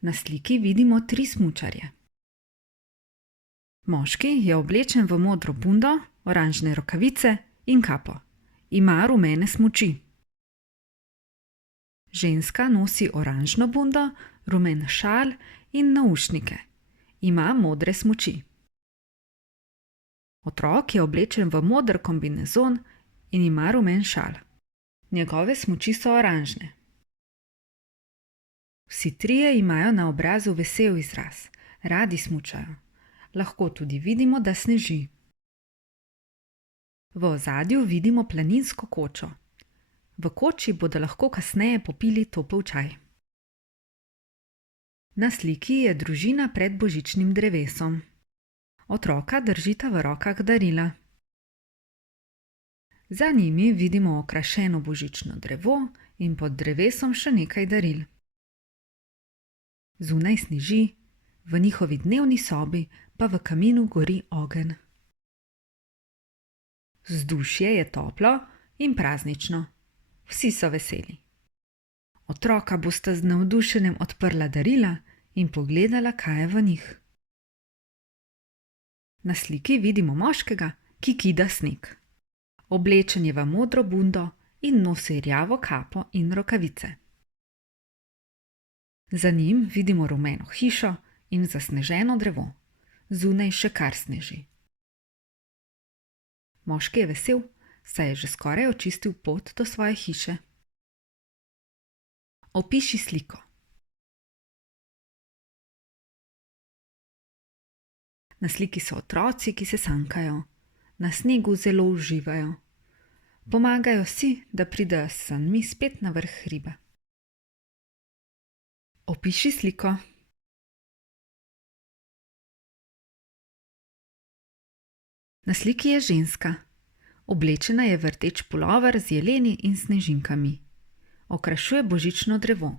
Na sliki vidimo 3 smučarje. Moški je oblečen v modro bundo, oranžne rokavice in kapo. Ima rumene smuči. Ženska nosi oranžno bundo, rumen šal in naušnike. Ima modre smuči. Otrok je oblečen v moder kombinezon in ima rumen šal. Njegove smuči so oranžne. Vsi trije imajo na obrazu vesel izraz, radi smučajo. Lahko tudi vidimo, da sneži. V ozadju vidimo planinsko kočo. V koči bodo lahko kasneje popili topel čaj. Na sliki je družina pred božičnim drevesom. Otroka držita v rokah darila. Za njimi vidimo okrašeno božično drevo in pod drevesom še nekaj daril. Zunaj sneži, v njihovi dnevni sobi pa v kaminu gori ogenj. Vzdušje je toplo in praznično. Vsi so veseli. Otroka bosta z navdušenjem odprla darila in pogledala, kaj je v njih. Na sliki vidimo moškega, ki kida sneg. Oblečen je v modro bundo in nosi rjavo kapo in rokavice. Za njim vidimo rumeno hišo in zasneženo drevo. Zunaj še kar sneži. Moški je vesel, saj je že skoraj očistil pot do svoje hiše. Opiši sliko. Na sliki so otroci, ki se sankajo. Na snegu zelo uživajo. Pomagajo si, da pridejo s sanmi spet na vrh hriba. Opiši sliko. Na sliki je ženska. Oblečena je v rdeč pulover z jeleni in snežinkami. Okrašuje božično drevo.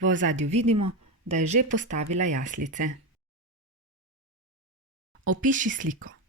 V ozadju vidimo, da je že postavila jaslice. Opiši sliko.